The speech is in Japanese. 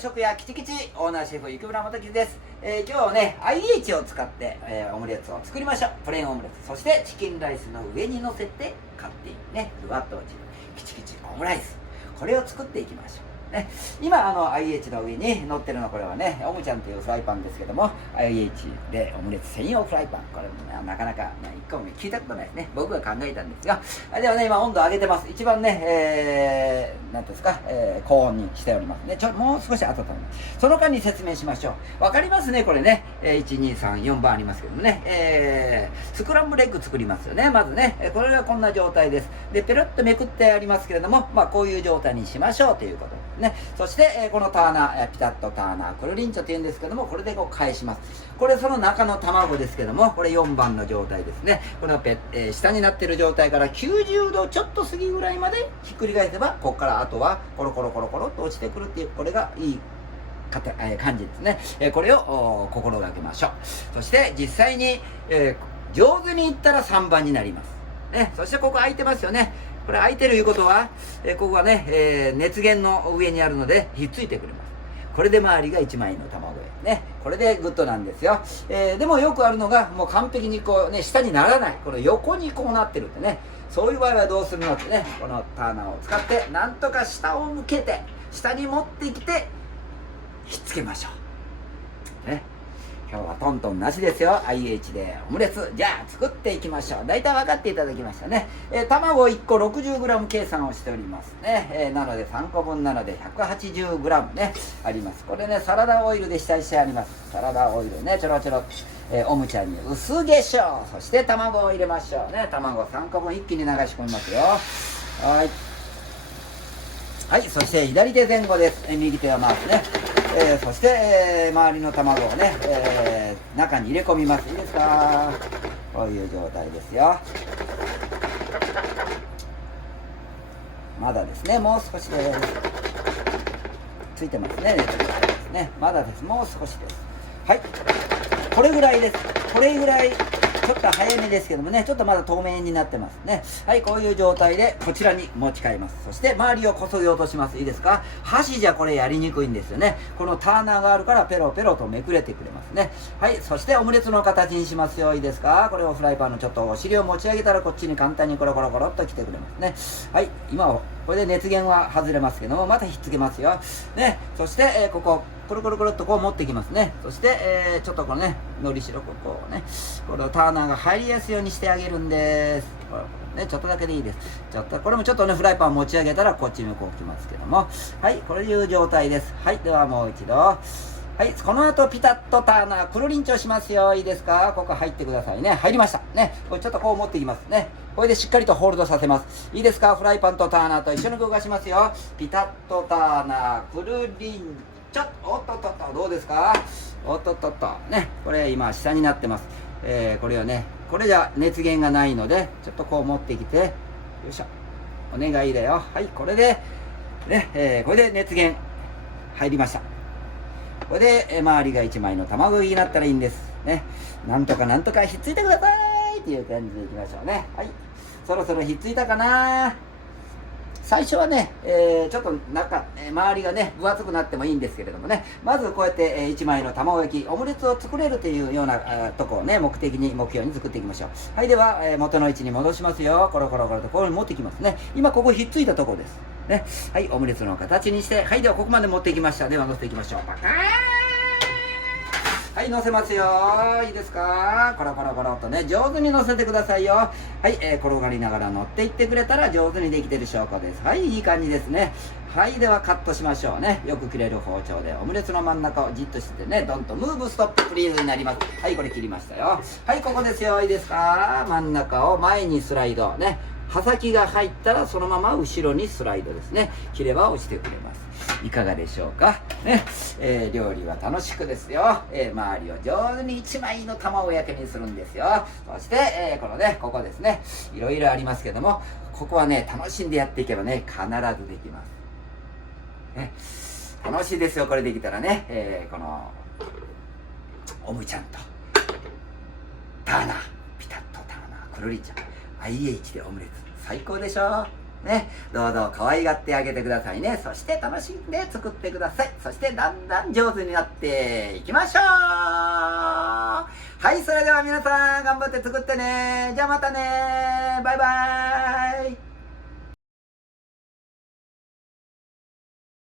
食屋キチキチオーナーシェフ生村元吉です。今日はね IH を使って、オムレツを作りましょう。プレーンオムレツ、そしてチキンライスの上に乗せてカッティングね、ふわっと落ちるキチキチオムライス、これを作っていきましょうね。今IH の上に乗ってるのはこれはねオムちゃんというフライパンですけども、 IH でオムレツ専用フライパン、これもねなかなか、ね、一個も聞いたことないですね。僕が考えたんですが、ではね今温度上げてます。一番ね、なんていうんですか、高温にしておりますね。もう少し温めます。その間に説明しましょう。わかりますねこれね、1234番ありますけどもね、スクランブルエッグ作りますよね。まずね、これがこんな状態です。でペロッとめくってありますけれども、こういう状態にしましょうということですね。そして、このターナー、ピタッとターナークルリンチョっていうんですけども、これでこう返します。これその中の卵ですけども、これ4番の状態ですね。この下になっている状態から90度ちょっと過ぎぐらいまでひっくり返せば、ここからあとはコロコロコロコロっと落ちてくるっていう、これがいい感じですね。これを心がけましょう。そして実際に、上手にいったら3番になります、ね。そしてここ空いてますよね。これ空いてるいうことは、ここはね、熱源の上にあるのでひっついてくれます。これで周りが1枚の卵ね。これでグッドなんですよ。でもよくあるのが、もう完璧にこうね下にならない、この横にこうなってるってね。そういう場合はどうするのってね、このターナーを使ってなんとか下を向けて下に持ってきてひっつけましょうね。今日はトントンなしですよ。 IH でオムレツ、じゃあ作っていきましょう。大体分かっていただきましたね。卵1個 60g 計算をしておりますね。なので3個分なので 180g ねあります。これねサラダオイルで下にしてあります。サラダオイルねちょろちょろ、オムちゃんに薄化粧、そして卵を入れましょうね。卵3個分一気に流し込みますよ。はい、そして左手前後です。右手は回すね。そして、周りの卵をね、中に入れ込みます。いいですか？こういう状態ですよ。まだですね、もう少しです。ついてますね、ですね。まだです、もう少しです。はい、これぐらいです。これぐらい。ちょっと早めですけどもね、ちょっとまだ透明になってますね。はい、こういう状態でこちらに持ち替えます。そして周りをこそぎ落とします。いいですか？箸じゃこれやりにくいんですよね。このターナーがあるからペロペロとめくれてくれますね。はい、そしてオムレツの形にしますよ。いいですか？これをフライパンのちょっとお尻を持ち上げたらこっちに簡単にコロコロコロっと来てくれますね。はい、今はこれで熱源は外れますけども、またひっつけますよね。そして、ここコロコロコロっとこう持ってきますね。そして、ちょっとこのねのりしろこうね、このターナーが入りやすいようにしてあげるんです。ね、ちょっとだけでいいです。これもちょっとねフライパンを持ち上げたらこっちにこう来ますけども、はい、こういう状態です。はい、ではもう一度。はい、この後ピタッとターナーくるりんちょしますよ。いいですか？ここ入ってくださいね。入りましたね。これちょっとこう持ってきますね。これでしっかりとホールドさせます。いいですか？フライパンとターナーと一緒に動かしますよ。ピタッとターナーくるりんちょっと、おっとっとっと、どうですか？おっとっとっとね、これ今下になってます。これはね、これじゃ熱源がないのでちょっとこう持ってきて、よいしょ、お願いだよ。はい、これでね、これで熱源入りました。これで、周りが1枚の卵になったらいいんですね。なんとかなんとかひっついてくださいっていう感じでいきましょうね。はい、そろそろひっついたかな。最初はね、ちょっと周りがね分厚くなってもいいんですけれどもね、まずこうやって、1枚の卵焼きオムレツを作れるというようなとこをね目標に作っていきましょう。はい、では、元の位置に戻しますよ。コロコロコロとここに持ってきますね。今ここひっついたところですね。はい、オムレツの形にして、はい、ではここまで持ってきました。では乗せていきましょう。パカーン。はい、乗せますよ。いいですか？コロコロコロとね上手に乗せてくださいよ。はい、転がりながら乗っていってくれたら上手にできてる証拠です。はい、いい感じですね。はい、ではカットしましょうね。よく切れる包丁でオムレツの真ん中をじっとしてね、ドンとムーブストッププリーズになります。はい、これ切りましたよ。はい、ここですよ。いいですか？真ん中を前にスライドね。刃先が入ったらそのまま後ろにスライドですね。切れば落ちてくれます。いかがでしょうかね。料理は楽しくですよ。周りを上手に1枚の卵焼きにするんですよ。そして、このねここですね、いろいろありますけども、ここはね楽しんでやっていけばね必ずできますね。楽しいですよ、これできたらね。このオムちゃんとターナー、ピタッとターナーくるりちゃん IH でオムレツ最高でしょ。ね、どうぞ可愛がってあげてくださいね。そして楽しんで作ってください。そしてだんだん上手になっていきましょう。はい、それでは皆さん頑張って作ってね。じゃあまたね。バイバーイ。